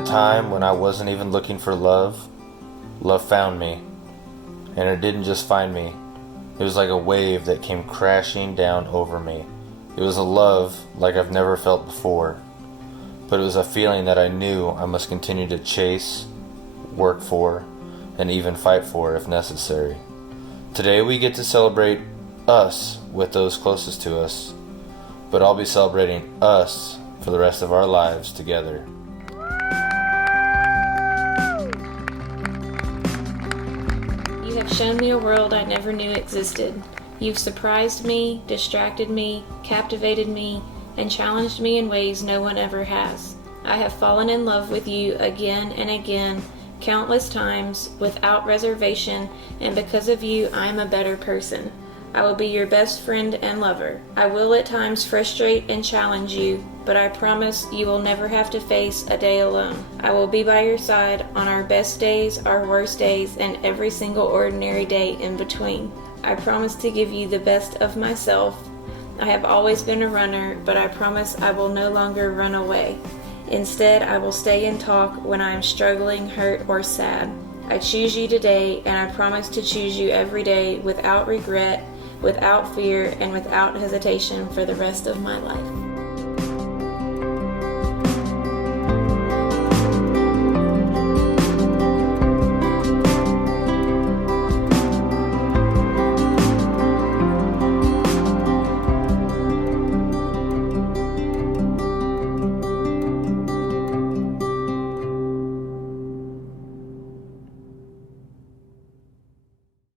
a time when I wasn't even looking for love, love found me. And it didn't just find me. It was like a wave that came crashing down over me. It was a love like I've never felt before. But it was a feeling that I knew I must continue to chase, work for, and even fight for if necessary. Today we get to celebrate us with those closest to us. But I'll be celebrating us for the rest of our lives together. You have shown me a world I never knew existed. You've surprised me, distracted me, captivated me, and challenged me in ways no one ever has. I have fallen in love with you again and again, countless times, without reservation, and because of you, I am a better person. I will be your best friend and lover. I will at times frustrate and challenge you, but I promise you will never have to face a day alone. I will be by your side on our best days, our worst days, and every single ordinary day in between. I promise to give you the best of myself. I have always been a runner, but I promise I will no longer run away. Instead, I will stay and talk when I am struggling, hurt, or sad. I choose you today, and I promise to choose you every day without regret, without fear, and without hesitation for the rest of my life.